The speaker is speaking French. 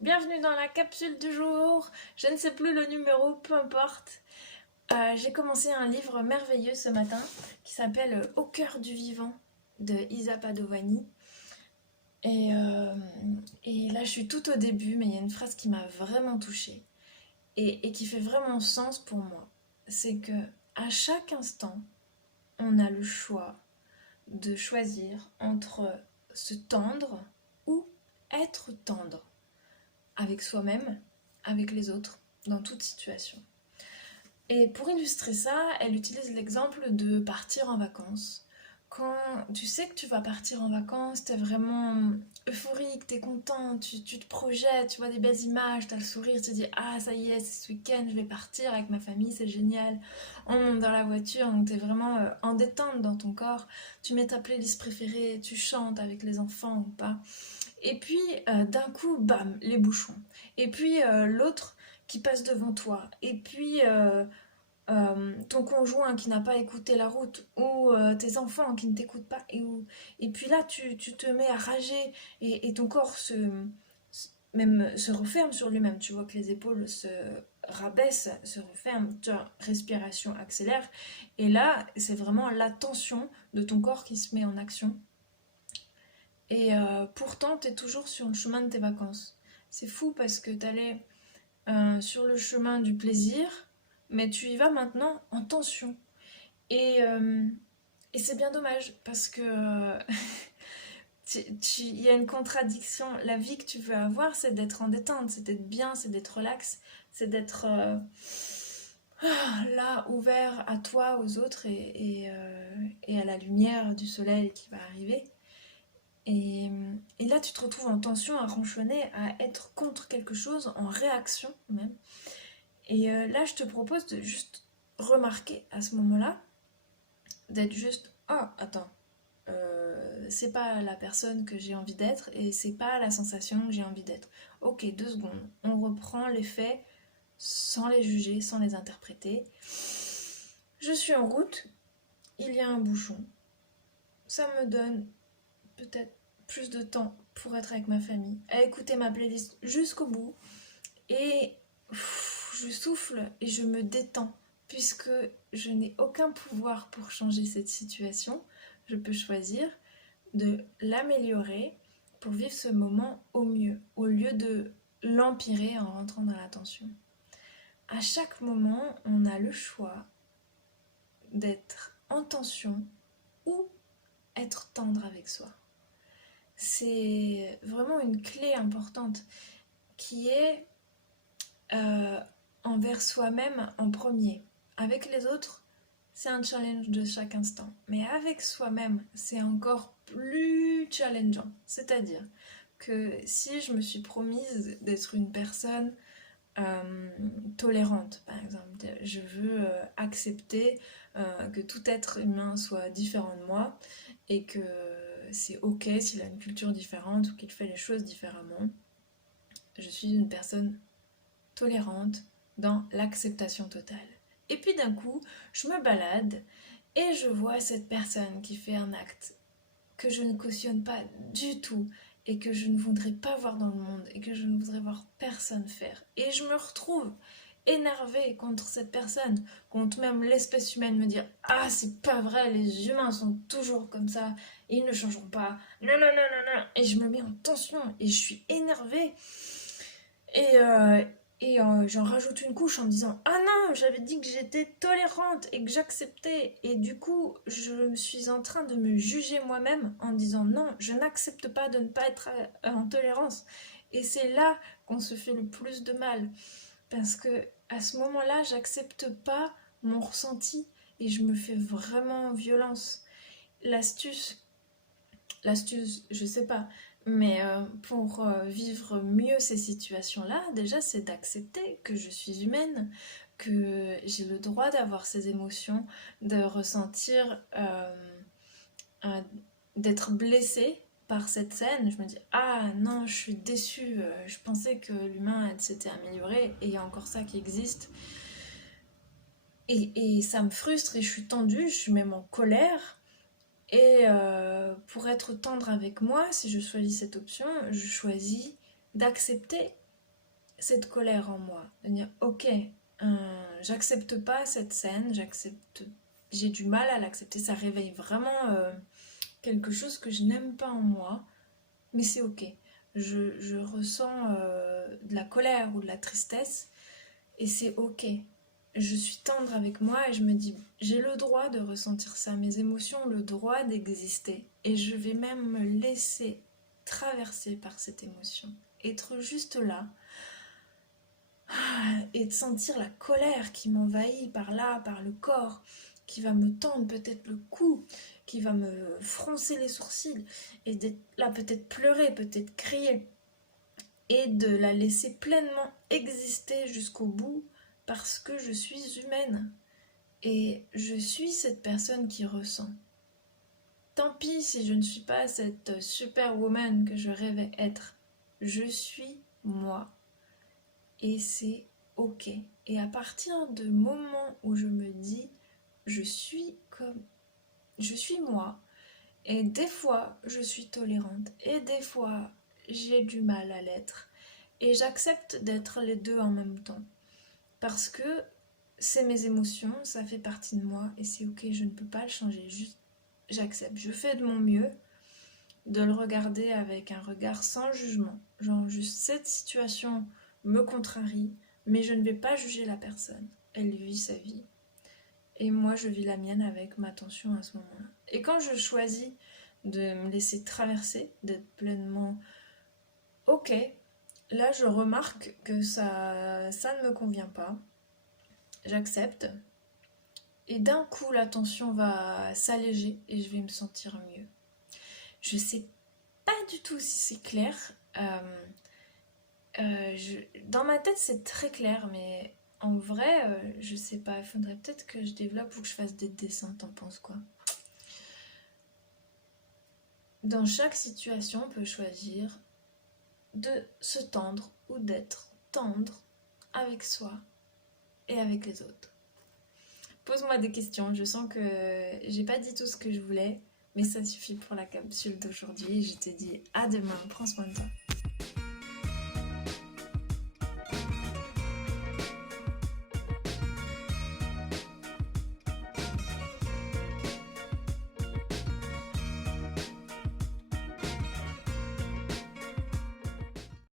Bienvenue dans la capsule du jour. Je ne sais plus le numéro, peu importe. J'ai commencé un livre merveilleux ce matin qui s'appelle Au cœur du vivant de Isa Padovani. Et, euh, et là, je suis tout au début, mais il y a une phrase qui m'a vraiment touchée et qui fait vraiment sens pour moi. C'est que à chaque instant, on a le choix de choisir entre se tendre ou être tendre avec soi-même, avec les autres, dans toute situation. Et pour illustrer ça, elle utilise l'exemple de partir en vacances. Quand tu sais que tu vas partir en vacances, t'es vraiment euphorique, t'es content, tu te projettes, tu vois des belles images, t'as le sourire, tu te dis ah ça y est, c'est ce week-end, je vais partir avec ma famille, c'est génial. On monte dans la voiture, donc t'es vraiment en détente dans ton corps. Tu mets ta playlist préférée, tu chantes avec les enfants ou pas. Et puis d'un coup, bam, les bouchons. Et puis l'autre qui passe devant toi. Et puis ton conjoint qui n'a pas écouté la route. Ou tes enfants qui ne t'écoutent pas. Et puis là, tu te mets à rager. Et ton corps même se referme sur lui-même. Tu vois que les épaules se rabaissent, se referment. Ta respiration accélère. Et là, c'est vraiment la tension de ton corps qui se met en action. Et pourtant, tu es toujours sur le chemin de tes vacances. C'est fou parce que tu allais sur le chemin du plaisir, mais tu y vas maintenant en tension. Et, euh, et c'est bien dommage parce que il y a une contradiction. La vie que tu veux avoir, c'est d'être en détente, c'est d'être bien, c'est d'être relax, c'est d'être là, ouvert à toi, aux autres et à la lumière du soleil qui va arriver. Et, et là, tu te retrouves en tension, à ronchonner, à être contre quelque chose, en réaction même. Et là, je te propose de juste remarquer à ce moment-là, d'être juste, ah, attends, c'est pas la personne que j'ai envie d'être et c'est pas la sensation que j'ai envie d'être. Ok, 2 secondes, on reprend les faits sans les juger, sans les interpréter. Je suis en route, il y a un bouchon. Ça me donne peut-être plus de temps pour être avec ma famille, à écouter ma playlist jusqu'au bout et je souffle et je me détends puisque je n'ai aucun pouvoir pour changer cette situation. Je peux choisir de l'améliorer pour vivre ce moment au mieux, au lieu de l'empirer en rentrant dans la tension. À chaque moment, on a le choix d'être en tension ou être tendre avec soi. C'est vraiment une clé importante qui est euh, envers soi-même en premier. Avec les autres, c'est un challenge de chaque instant. Mais avec soi-même, c'est encore plus challengeant. C'est-à-dire que si je me suis promise d'être une personne euh, tolérante, par exemple, je veux accepter que tout être humain soit différent de moi et que c'est ok s'il a une culture différente ou qu'il fait les choses différemment. Je suis une personne tolérante dans l'acceptation totale. Et puis d'un coup, je me balade et je vois cette personne qui fait un acte que je ne cautionne pas du tout et que je ne voudrais pas voir dans le monde et que je ne voudrais voir personne faire. Et je me retrouve énervée contre cette personne, contre même l'espèce humaine, me dire ah c'est pas vrai, les humains sont toujours comme ça, ils ne changeront pas, non non non non non, et je me mets en tension et je suis énervée et, j'en rajoute une couche en me disant ah non, j'avais dit que j'étais tolérante et que j'acceptais. Et du coup, je suis en train de me juger moi-même en disant non, je n'accepte pas de ne pas être en tolérance. Et c'est là qu'on se fait le plus de mal. Parce que à ce moment-là, j'accepte pas mon ressenti et je me fais vraiment violence. L'astuce, l'astuce, je sais pas. Mais pour vivre mieux ces situations-là, déjà, c'est d'accepter que je suis humaine, que j'ai le droit d'avoir ces émotions, de ressentir, un- d'être blessée par cette scène. Je me dis, ah non, je suis déçue, je pensais que l'humain s'était amélioré, et il y a encore ça qui existe. Et ça me frustre et je suis tendue, je suis même en colère. Et pour être tendre avec moi, si je choisis cette option, je choisis d'accepter cette colère en moi, de dire ok, j'accepte pas cette scène, j'ai du mal à l'accepter, ça réveille vraiment quelque chose que je n'aime pas en moi, mais c'est ok. Je ressens de la colère ou de la tristesse et c'est ok. Je suis tendre avec moi et je me dis, j'ai le droit de ressentir ça, mes émotions ont le droit d'exister et je vais même me laisser traverser par cette émotion. Être juste là et de sentir la colère qui m'envahit par là, par le corps, qui va me tendre peut-être le cou, qui va me froncer les sourcils et d'être là peut-être pleurer, peut-être crier et de la laisser pleinement exister jusqu'au bout parce que je suis humaine et je suis cette personne qui ressent. Tant pis si je ne suis pas cette superwoman que je rêvais être. Je suis moi et c'est ok. Et à partir du moment où je me dis je suis moi et des fois je suis tolérante et des fois j'ai du mal à l'être et j'accepte d'être les deux en même temps parce que c'est mes émotions, ça fait partie de moi et c'est ok, je ne peux pas le changer, juste j'accepte, je fais de mon mieux de le regarder avec un regard sans jugement, genre juste cette situation me contrarie, mais je ne vais pas juger la personne, elle vit sa vie et moi je vis la mienne avec ma tension à ce moment-là. Et quand je choisis de me laisser traverser, d'être pleinement ok, là je remarque que ça ne me convient pas, j'accepte et d'un coup la tension va s'alléger et je vais me sentir mieux. Je sais pas du tout si c'est clair. Dans ma tête c'est très clair, mais en vrai, je sais pas. Il faudrait peut-être que je développe ou que je fasse des dessins. T'en penses quoi? Dans chaque situation, on peut choisir de se tendre ou d'être tendre avec soi et avec les autres. Pose-moi des questions. Je sens que j'ai pas dit tout ce que je voulais, mais ça suffit pour la capsule d'aujourd'hui. Je te dis à demain. Prends soin de toi.